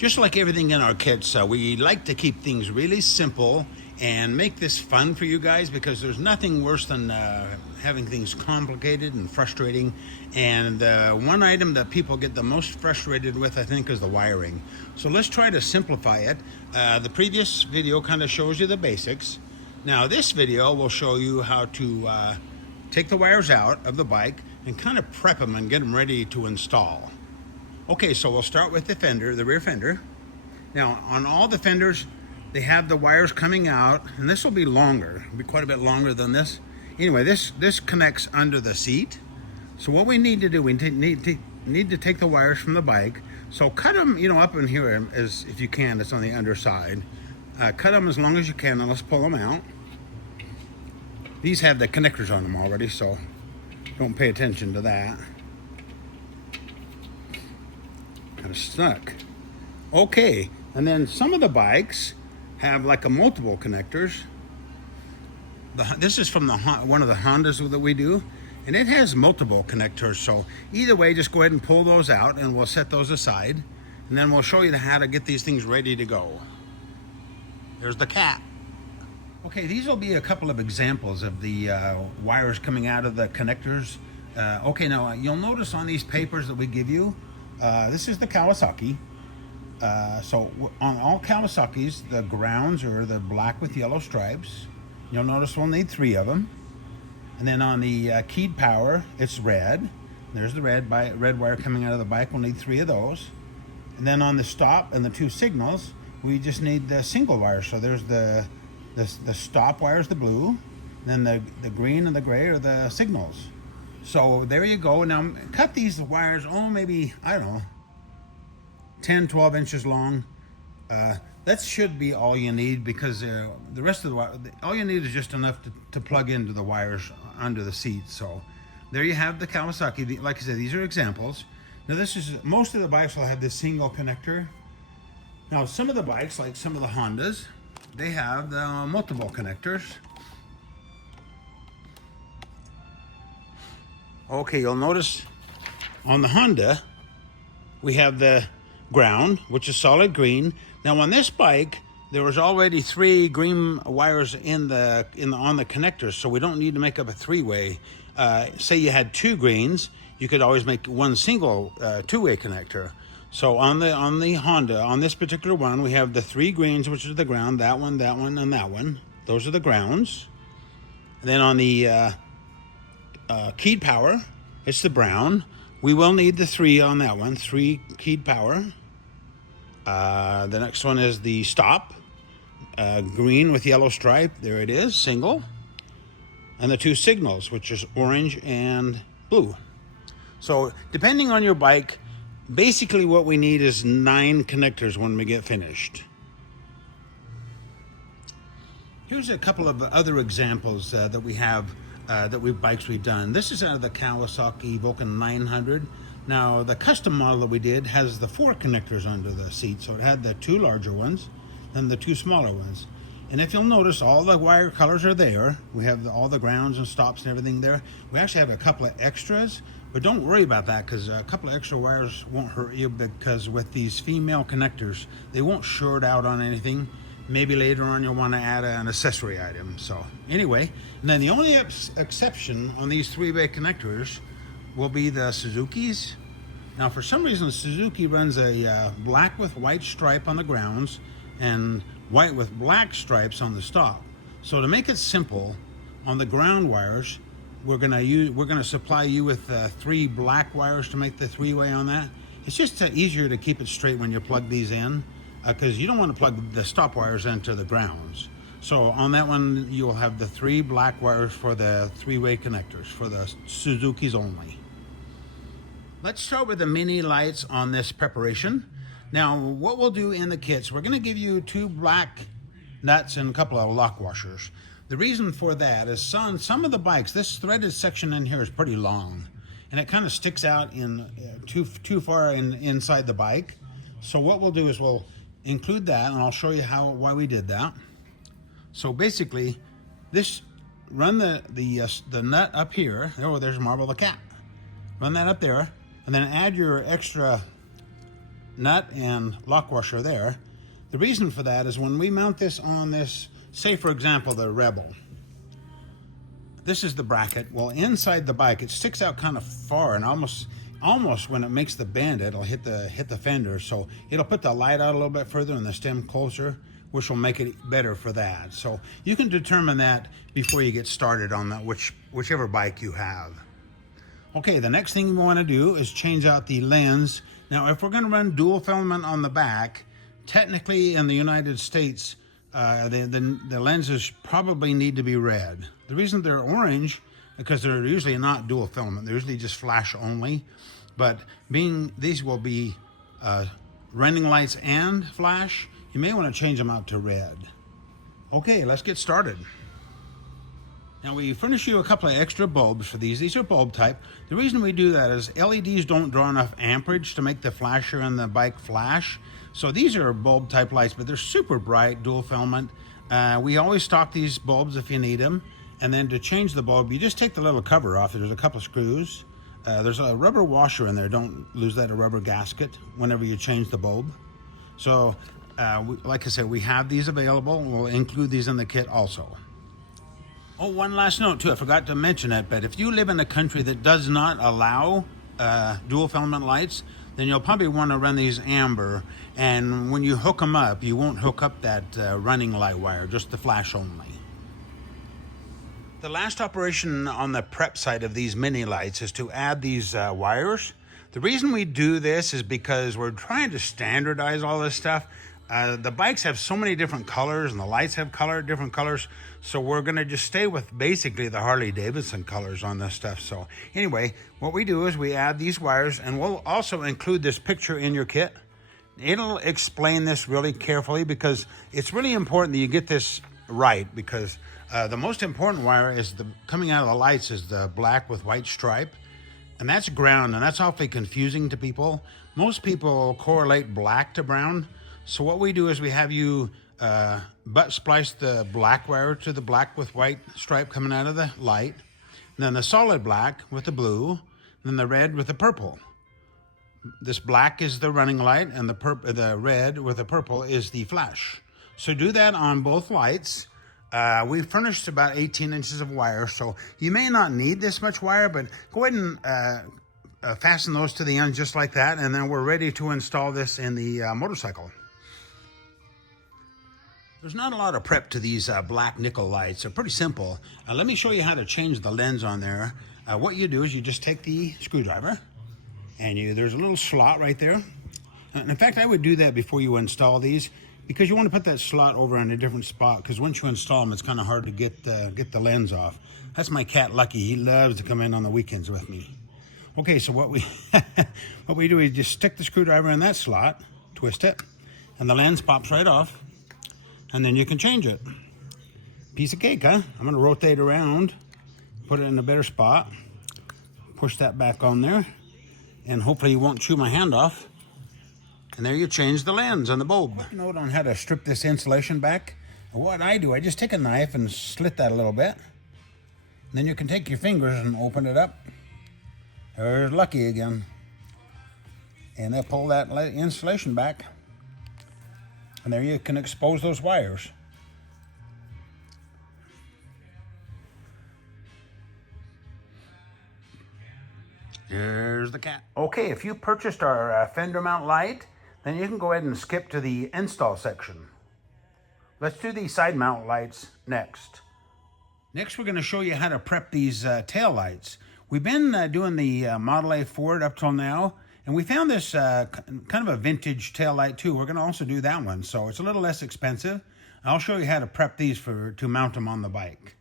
Just like everything in our kits, we like to keep things really simple and make this fun for you guys, because there's nothing worse than having things complicated and frustrating. And one item that people get the most frustrated with, I think, is the wiring. So let's try to simplify it. The previous video kind of shows you the basics. Now this video will show you how to take the wires out of the bike and kind of prep them and get them ready to install. Okay, so we'll start with the fender, the rear fender. Now, on all the fenders, they have the wires coming out, and this will be longer, it'll be quite a bit longer than this. Anyway, this connects under the seat. So what we need to do, we need to take the wires from the bike. So cut them, up in here as if you can. It's on the underside. Cut them as long as you can, and let's pull them out. These have the connectors on them already, so don't pay attention to that. Kind of stuck. Okay, and then some of the bikes have like a multiple connectors. This is from one of the Hondas that we do, and it has multiple connectors. So either way, just go ahead and pull those out, and we'll set those aside, and then we'll show you how to get these things ready to go. There's the cat. Okay, these will be a couple of examples of the wires coming out of the connectors. Okay, now you'll notice on these papers that we give you, this is the Kawasaki. So on all Kawasaki's, the grounds are the black with yellow stripes. You'll notice we'll need 3 of them. And then on the keyed power, it's red. There's the red wire coming out of the bike. We'll need 3 of those. And then on the stop and the 2 signals, we just need the single wire. So there's the stop wire is the blue, then the green and the gray are the signals. So there you go. Now cut these wires, maybe, I don't know, 10, 12 inches long. That should be all you need, because the rest of the wire, all you need is just enough to plug into the wires under the seat. So there you have the Kawasaki. Like I said, these are examples. Now most of the bikes will have this single connector. Now some of the bikes, like some of the Hondas, they have the multiple connectors. Okay, you'll notice on the Honda, we have the ground, which is solid green. Now on this bike, there was already 3 green wires on the connectors, so we don't need to make up a 3-way. Say you had 2 greens, you could always make one single 2-way connector. So on the Honda, on this particular one, we have the 3 greens, which is the ground, that one, and that one. Those are the grounds. And then on the keyed power, it's the brown. We will need the 3 on that one, 3 keyed power. The next one is the stop, green with yellow stripe. There it is, single. And the 2 signals, which is orange and blue. So depending on your bike, basically what we need is 9 connectors when we get finished. Here's a couple of other examples that we have, bikes we've done. This is out of the Kawasaki Vulcan 900. Now the custom model that we did has the 4 connectors under the seat. So it had the 2 larger ones and the 2 smaller ones. And if you'll notice, all the wire colors are there. We have all the grounds and stops and everything there. We actually have a couple of extras, but don't worry about that, because a couple of extra wires won't hurt you, because with these female connectors, they won't short out on anything. Maybe later on you'll want to add an accessory item. So anyway, and then the only exception on these 3-way connectors will be the Suzuki's. Now for some reason, Suzuki runs a black with white stripe on the grounds and white with black stripes on the stop. So to make it simple, on the ground wires, we're gonna supply you with 3 black wires to make the 3-way on that. It's just easier to keep it straight when you plug these in, because you don't want to plug the stop wires into the grounds. So on that one, you'll have the 3 black wires for the 3-way connectors for the Suzuki's only. Let's start with the mini lights on this preparation. Now, what we'll do in the kits, we're going to give you 2 black nuts and a couple of lock washers. The reason for that is on some of the bikes, this threaded section in here is pretty long, and it kind of sticks out in too far inside the bike. So what we'll do is we'll include that, and I'll show you why we did that. So basically, run the nut up here. Oh, there's Marble the cat. Run that up there, and then add your extra nut and lock washer there. The reason for that is when we mount this on this, say for example, the Rebel. This is the bracket. Well, inside the bike, it sticks out kind of far, and almost when it makes the bend, it'll hit the fender. So it'll put the light out a little bit further and the stem closer, which will make it better for that. So you can determine that before you get started on that, whichever bike you have. Okay, the next thing you want to do is change out the lens. Now, if we're going to run dual filament on the back, technically in the United States, the lenses probably need to be red. The reason they're orange, because they're usually not dual filament, they're usually just flash only. But being these will be running lights and flash, you may want to change them out to red. Okay, let's get started. Now we furnish you a couple of extra bulbs for these. These are bulb type. The reason we do that is LEDs don't draw enough amperage to make the flasher and the bike flash. So these are bulb type lights, but they're super bright, dual filament. We always stock these bulbs if you need them. And then to change the bulb, you just take the little cover off. There's a couple of screws. There's a rubber washer in there. Don't lose that, a rubber gasket whenever you change the bulb. So like I said, we have these available. We'll include these in the kit also. Oh, one last note too, I forgot to mention it, but if you live in a country that does not allow dual filament lights, then you'll probably want to run these amber, and when you hook them up, you won't hook up that running light wire, just the flash only. The last operation on the prep side of these mini lights is to add these wires. The reason we do this is because we're trying to standardize all this stuff. The bikes have so many different colors and the lights have different colors. So we're gonna just stay with basically the Harley Davidson colors on this stuff. So anyway, what we do is we add these wires, and we'll also include this picture in your kit. It'll explain this really carefully because it's really important that you get this right, because the most important wire is coming out of the lights is the black with white stripe. And that's ground, and that's awfully confusing to people. Most people correlate black to brown. So what we do is we have you butt splice the black wire to the black with white stripe coming out of the light, and then the solid black with the blue, and then the red with the purple. This black is the running light, and the red with the purple is the flash. So do that on both lights. We furnished about 18 inches of wire, so you may not need this much wire, but go ahead and fasten those to the end just like that, and then we're ready to install this in the motorcycle. There's not a lot of prep to these black nickel lights. They're pretty simple. Let me show you how to change the lens on there. What you do is you just take the screwdriver, and there's a little slot right there. In fact, I would do that before you install these, because you want to put that slot over in a different spot, because once you install them, it's kind of hard to get the lens off. That's my cat Lucky. He loves to come in on the weekends with me. Okay, so what we do is just stick the screwdriver in that slot, twist it, and the lens pops right off. And then you can change it. Piece of cake, huh? I'm gonna rotate around, put it in a better spot, push that back on there, and hopefully you won't chew my hand off. And there you change the lens on the bulb. Quick note on how to strip this insulation back. What I do, I just take a knife and slit that a little bit. And then you can take your fingers and open it up. There's Lucky again. And then pull that insulation back. And there you can expose those wires. Here's the cat. Okay, if you purchased our fender mount light, then you can go ahead and skip to the install section. Let's do the side mount lights next. Next, we're going to show you how to prep these tail lights. We've been doing the Model A Ford up till now, and we found this kind of a vintage tail light too. We're going to also do that one, so it's a little less expensive. I'll show you how to prep these to mount them on the bike.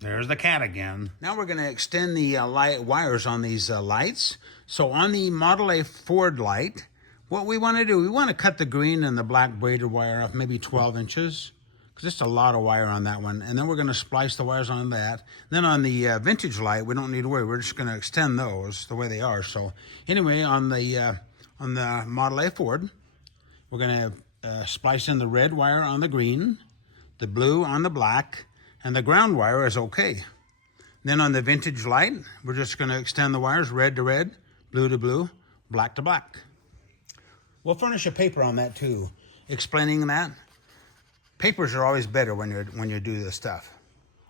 There's the cat again. Now we're going to extend the light wires on these lights. So on the Model A Ford light, what we want to do, we want to cut the green and the black braided wire off maybe 12 inches. Because it's a lot of wire on that one. And then we're going to splice the wires on that. Then on the vintage light, we don't need to worry. We're just going to extend those the way they are. So anyway, on the Model A Ford, we're going to splice in the red wire on the green, the blue on the black, and the ground wire is okay. Then on the vintage light, we're just going to extend the wires red to red, blue to blue, black to black. We'll furnish a paper on that too, explaining that. Papers are always better when you do this stuff.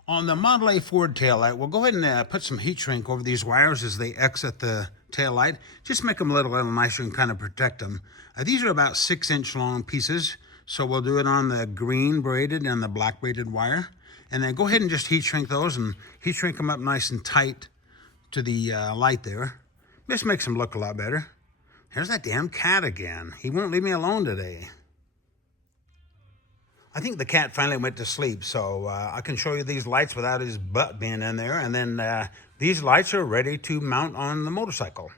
On the Model A Ford taillight, we'll go ahead and put some heat shrink over these wires as they exit the taillight. Just make them a little nicer and kind of protect them. These are about 6-inch long pieces, so we'll do it on the green braided and the black braided wire. And then go ahead and just heat shrink those and heat shrink them up nice and tight to the light there. This makes them look a lot better. Here's that damn cat again. He won't leave me alone today. I think the cat finally went to sleep, so I can show you these lights without his butt being in there. And then these lights are ready to mount on the motorcycle.